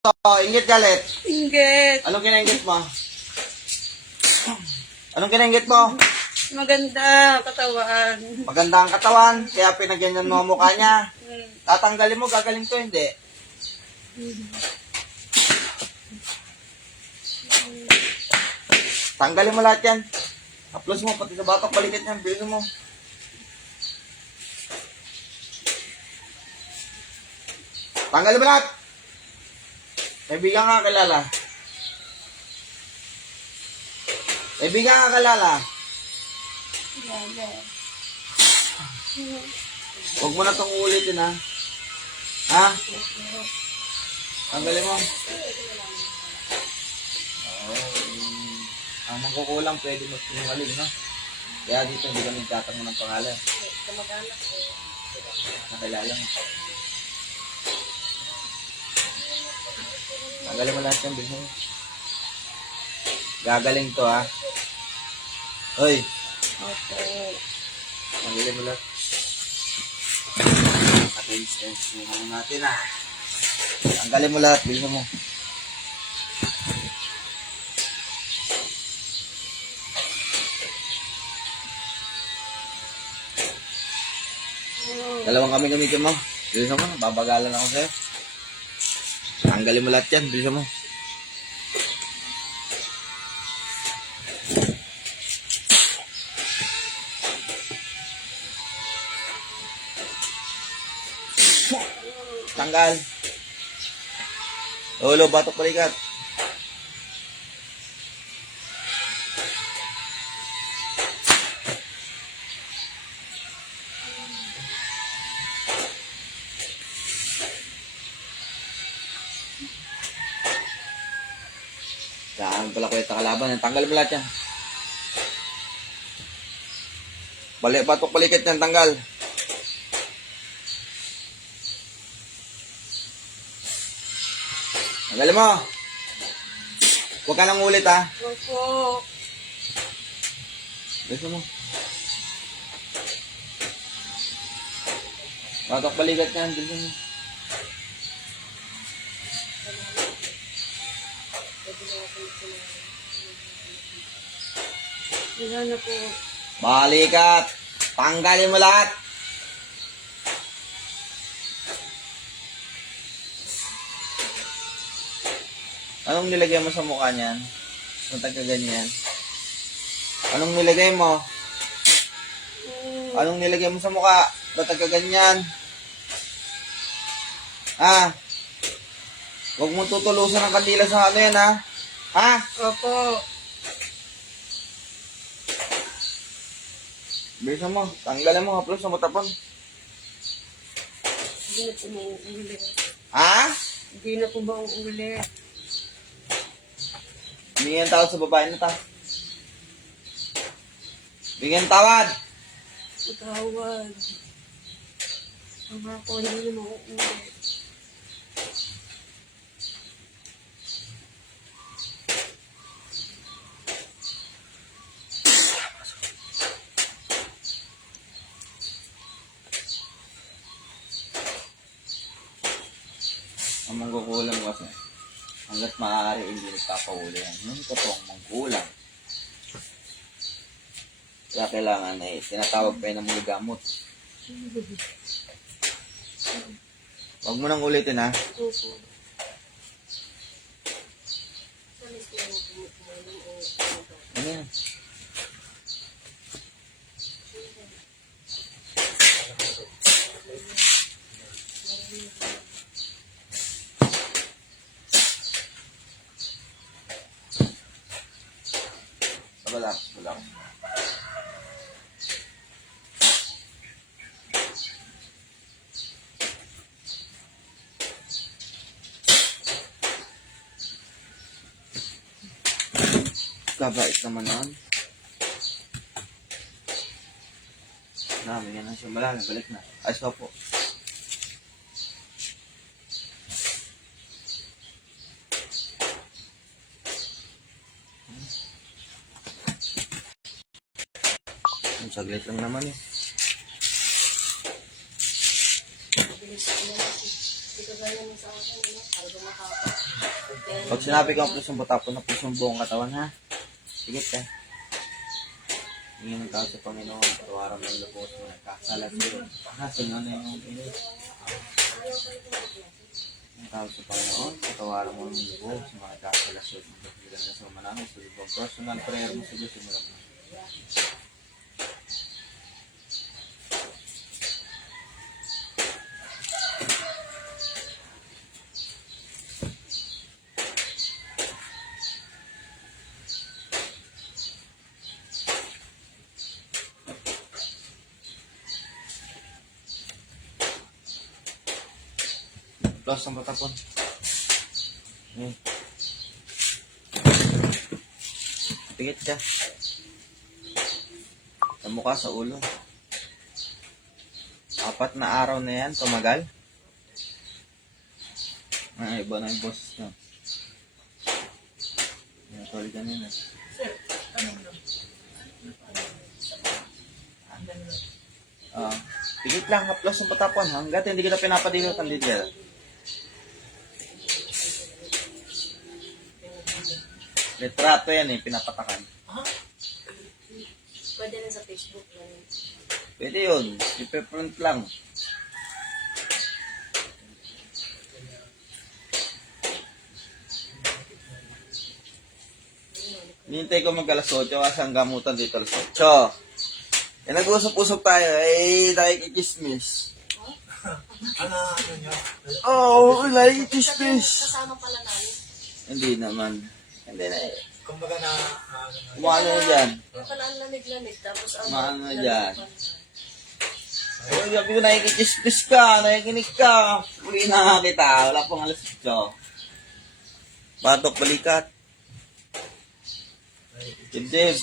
Inggit galit. Inggit. Anong kinainggit mo? Anong kinainggit mo? Maganda katawan. Maganda ang katawan, kaya pinagganyan mo ang mukha niya. Hmm. Tatanggalin mo, gagaling to, hindi. Tanggalin mo lahat yan. Aplos mo, pati sa batok, balikat yan. Bilisan mo. Tanggalin mo lahat. Kaibigan ka kilala. Kaibigan ka kilala. Huwag mo na itong ulitin, ha? Ha? Tanggalin mo. Ang mangkukulang, pwede mo sinungaling, no? Kaya dito, hindi kami tatanong ng pangalan. Nakilala mo. Tanggalin mo lahat yung bilhin mo. Gagaling to, ha? Hoy! Okay. Tanggalin mo lahat. Attention natin, ha? Tanggalin mo lahat, bilhin mo. Dalawang kami gamitin mo. Bilisan mo, babagalan ako sa'yo. Tanggalin mo lahat yan, bilisan mo. Tanggal. Ulo, batok balikat. Saan pala kwenta kalaban? Tanggal mo lahat yan. Balik, batok balikat yan, tanggal. Tanggalin mo. Huwag ka nang ulit, ha? Opo. Bilisan mo. Batok balikat yan, bilisan mo. Wala na po. Balikat. Tanggalin mo lahat. Anong nilagay mo sa mukha niyan? Kung ganyan. Anong nilagay mo? Anong nilagay mo sa mukha? Ba't ganyan? Ha? Huwag mo tutulusan ng kandila sa ano yan, ha? Ha? Opo. Bilisan mo. Tanggalin mo. Haplos na matapon. Hindi na po mauuli. Ha? Hindi na po mauuli. Bigyan tawad sa babae na ta. Bigyan tawad. Patawad. Ang ako hindi na mauuli. Ang mangkukulang kasi, hanggat maaari hindi nagpapahuli yan. Yung totoong mangkulang. Kaya kailangan tinatawag pa yun ng mga gamot. Huwag mo nang ulitin, ha? Opo. Ano yan? Wala. Kabait naman nun. Bigyan na siya malalim. Balik na. Ayos pa po. Saglit lang naman, eh. Pag sinabi ko ang pusong butapon na pusong buong katawan, ha? Sige, te. Hingin ng tao sa Panginoon, patawaran ng lubos, mga kasalat yun. Sino na yung inis? Ang tao sa Panginoon, patawaran mo ng lubos, mga kasalat yun. Magpapiligan na sa mananong, sa ibang personal prayer mo sa Diyos, simulan mo. Plus ang patapon. Pigit ka. Sa mukha, sa ulo. 4 na araw na yan, tumagal. Iba na yung boses na. Yan, sorry kanina. Pigit lang, haplos ang patapon. Hanggat hindi kita pinapadilot ang lidya. Litrato yan eh, pinapatakan. Pwede na sa Facebook lang. Pwede yun, ipe-print lang. Nintay ko mag-alas 8 kasi ang gamutan dito alas 8. Nag-usap-usap tayo, nakikikismis. Ano nyo? Oo, nakikikismis. Kasama pala namin. Hindi naman. Hindi na eh. Kumbaga na, Kumano na dyan. Yung pala ang lamig-lamig, tapos ang... Kumano na dyan. Ay, sabi ko nakikikismis ka, nakikinig ka. Uli na kita, wala pang alas 8. Batok balikat. Kidib.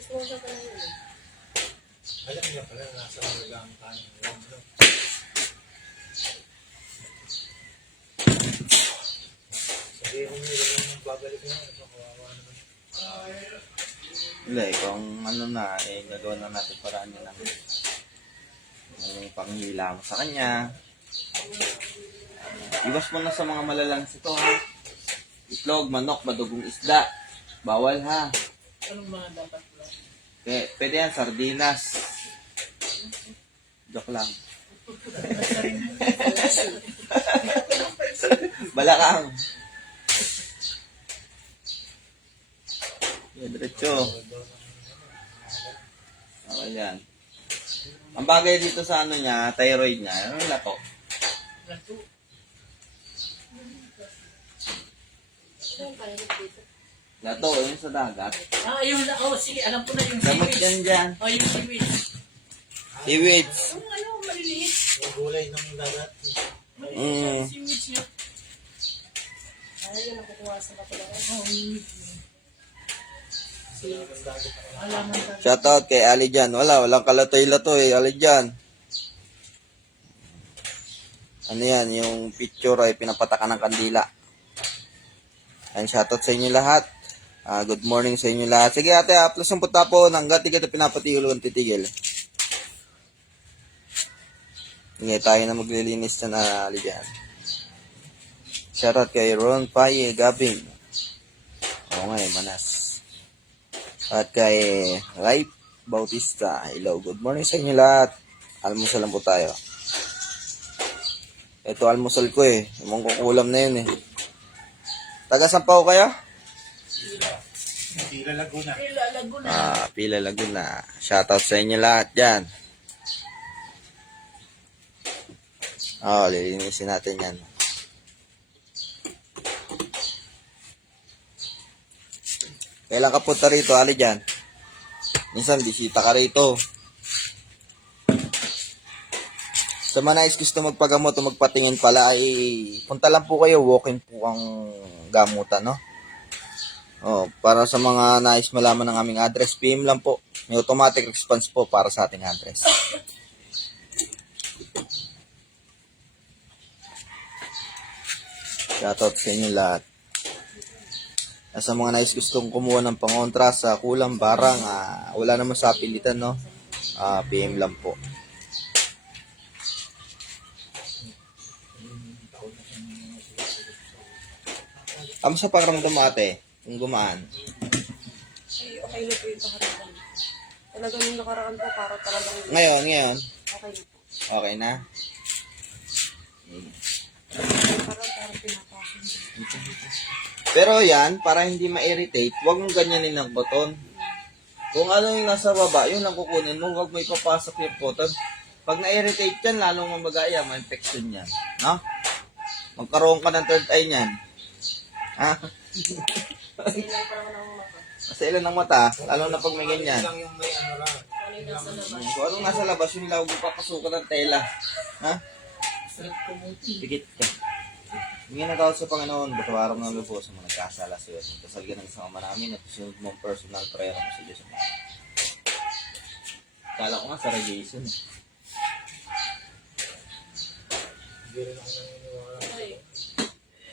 Gusto mo siya pala yun. alam niya pala, nasa mga ang kanin. Sabi ko nila yung babalik na, kawawa naman. Hindi, kung ano na, gagawin na natin paraan niya lang. Yung panghila mo sa kanya. Iwas mo na sa mga malalangs ito, ha? Itlog, manok, madugong isda. Bawal, ha? Anong mga dapat ba? Pwede yan, sardinas. Joke lang. Balakang. Diretso. Okay yan. Ang bagay dito sa ano niya, thyroid niya, ano yung lato? Lato. Saan pa rin dito? Lato, yun sa dagat. Yung sige, alam ko na yung Gamot yan dyan. yung seaweed. Seaweeds. Yung maliliit. Yung gulay ng dagat. Seaweeds niya. Ay, yun nakukuha sa kapalaran. Alaman ka. Shoutout kay Ali dyan. Walang kalatoy-latoy. Ali dyan. Ano yan, yung picture ay pinapatakan ng kandila. And shoutout sa inyo lahat. Good morning sa inyo lahat. Sige ate, plus ang putapon. Hanggat di kita pinapatigil o titigil. Hindi tayo na maglilinis dyan na Ali dyan. Shoutout kay Ron Paye Gabing. Oo nga manas. At kay Ray Bautista. Hello, good morning sa inyo lahat. Almusal lang po tayo. Ito almusal ko eh. Yung kukulam na yun eh. Taga saan pa ako kaya? Tira Laguna. Pila Laguna. Shoutout sa inyo lahat dyan. Lilinisin natin yan. Kailan ka punta rito, Ali dyan? Minsan, bisita ka rito. Sa mga nais gusto magpagamot o magpatingin pala, ay punta lang po kayo, walk-in po ang gamutan, no? Para sa mga nais malaman ng aming address, PM lang po. May automatic response po para sa ating address. Shoutout sa inyo lahat. Sa mga nais gustong kumuha ng pangontra sa kulang barang, wala naman sa pilitan, no? PM lang po. Kamusta pakiramdam mo ate? Kung gumaan? Ay, okay na po yung pakiramdam. Talagang yung nakaraan po, para talagang Ngayon, okay na po. okay na? Parang pinapasok. Pero yan, para hindi ma-irritate, huwag mong ganyanin ng buton. Kung ano yung nasa baba, yun ang kukunin mo, huwag mo ipapasok yung buton. Pag na-irritate yan, lalong mamagaya, ma-infection yan. No? Magkaroon ka ng third eye niyan. Ha? Kasi lang parang ng mata. Kasi ilan ng mata, lalo na pag may ganyan. Lang yung may ano lang. Ano yung nasa labas. Kung anong nasa labas, yun lang huwag papasukan ng tela. Ha? Pikit ka. Hindi na tawag sa Panginoon, batawaran ng lubos sa mga nagkasala sa iyo. Magdasal ka ng isang ama namin at sunod mong personal prayer mo sa Diyos. Kala ko nga sa radiation. Hindi rin ako naniniwala. Ay,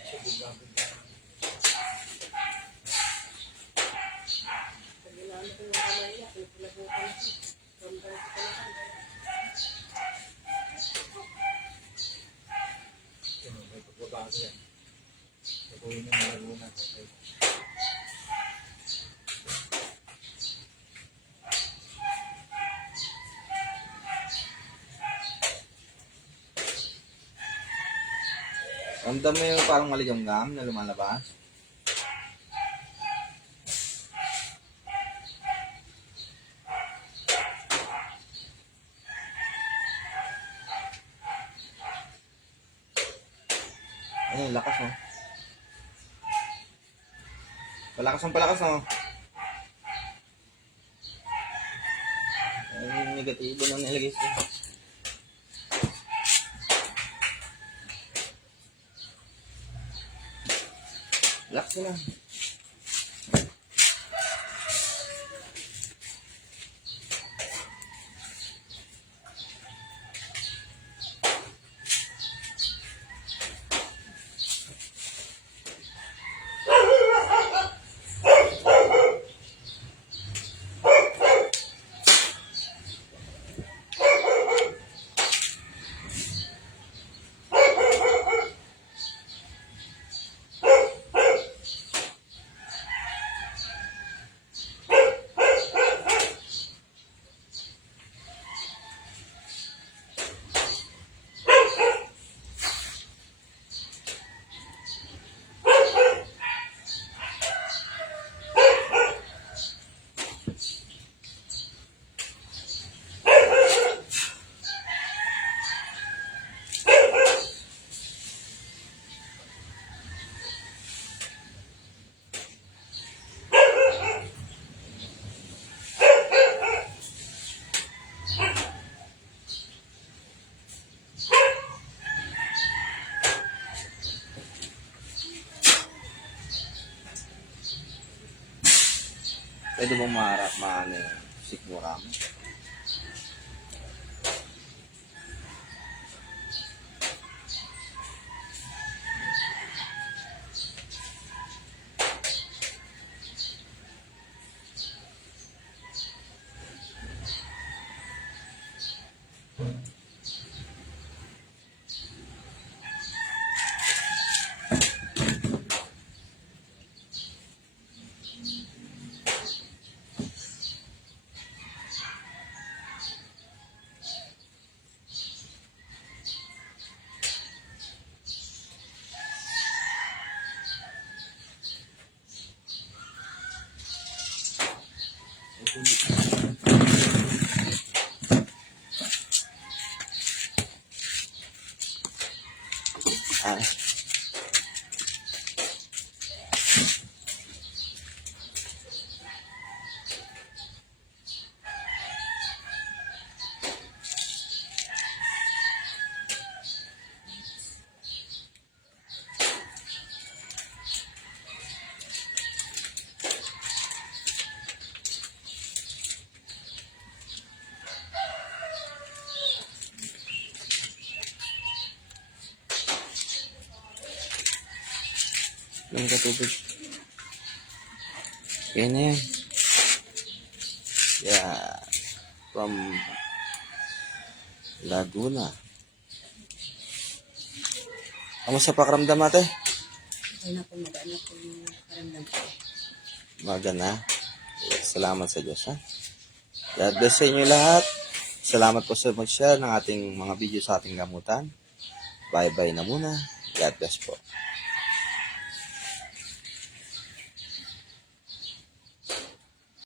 Sa bigla-bigla. pag inaano ko yung kamay niya, pinagpulabukan ko. Ramdam ko talaga. Yun, may pagbabago yan. Nabuhin yung malagunan. Okay. Ramdam mo yung parang maligamgam na lumalabas. Ano yung lakas mo? Palakas mo. Ano yung negatibo na nilagay siya? Relax na lang. Pwede mong maharap maano yung sikmura mo. Ah. Lang ka tubig. Kaya na yan. Yeah. From Laguna. Kamusta pakiramdam ate? Okay na po, magaan na po yung karamdam ko. Magana. Salamat sa Diyos, ha? God bless sa inyo lahat. Salamat po sa mag-share ng ating mga video sa ating gamutan. Bye-bye na muna. God bless po.